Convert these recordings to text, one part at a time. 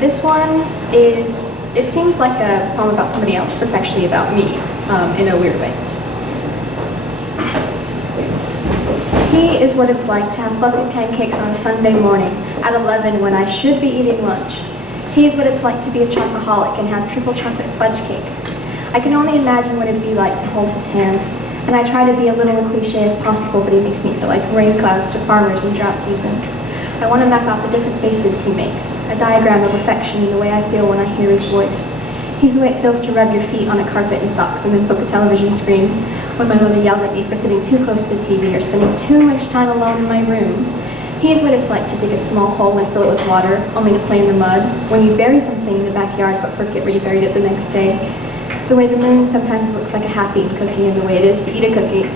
This one is, it seems like a poem about somebody else, but it's actually about me, in a weird way. He is what it's like to have fluffy pancakes on a Sunday morning at 11 when I should be eating lunch. He is what it's like to be a chocoholic and have triple chocolate fudge cake. I can only imagine what it'd be like to hold his hand, and I try to be a little as cliche as possible, but he makes me feel like rain clouds to farmers in drought season. I want to map out the different faces he makes, a diagram of affection in the way I feel when I hear his voice. He's the way it feels to rub your feet on a carpet in socks and then poke a television screen, when my mother yells at me for sitting too close to the TV or spending too much time alone in my room. He is what it's like to dig a small hole and fill it with water, only to play in the mud, when you bury something in the backyard but forget where you buried it the next day. The way the moon sometimes looks like a half-eaten cookie and the way it is to eat a cookie.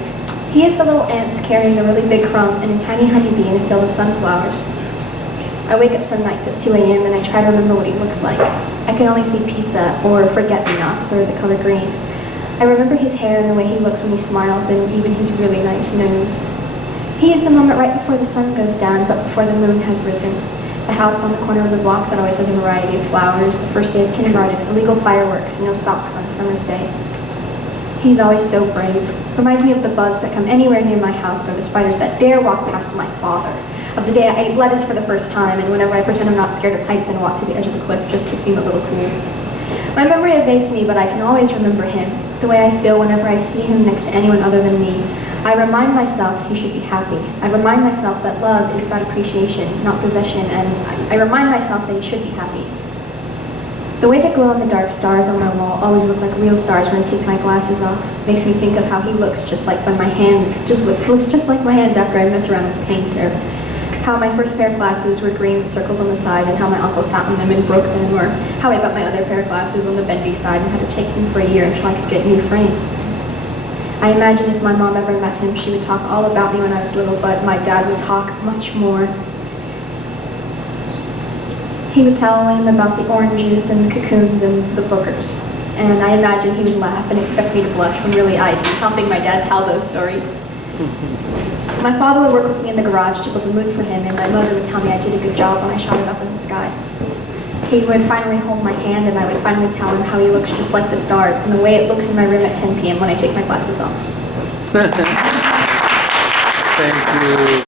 He is the little ants carrying a really big crumb and a tiny honeybee in a field of sunflowers. I wake up some nights at 2 a.m. and I try to remember what he looks like. I can only see pizza or forget-me-nots or the color green. I remember his hair and the way he looks when he smiles and even his really nice nose. He is the moment right before the sun goes down but before the moon has risen. The house on the corner of the block that always has a variety of flowers, the first day of kindergarten, illegal fireworks, no socks on a summer's day. He's always so brave. Reminds me of the bugs that come anywhere near my house or the spiders that dare walk past my father. Of the day I ate lettuce for the first time and whenever I pretend I'm not scared of heights and walk to the edge of a cliff just to seem a little cool. My memory evades me, but I can always remember him, the way I feel whenever I see him next to anyone other than me. I remind myself he should be happy. I remind myself that love is about appreciation, not possession, and I remind myself that he should be happy. The way the glow-in-the-dark stars on my wall always look like real stars when I take my glasses off makes me think of how he looks just like when my hand looks just like my hands after I mess around with paint, or how my first pair of glasses were green with circles on the side and how my uncle sat on them and broke them, or how I bought my other pair of glasses on the bendy side and had to take them for a year until I could get new frames. I imagine if my mom ever met him, she would talk all about me when I was little, but my dad would talk much more. He would tell him about the oranges and the cocoons and the boogers. And I imagine he would laugh and expect me to blush when really I'd be helping my dad tell those stories. My father would work with me in the garage to build the moon for him, and my mother would tell me I did a good job when I shot it up in the sky. He would finally hold my hand and I would finally tell him how he looks just like the stars and the way it looks in my room at 10 p.m. when I take my glasses off. Thank you.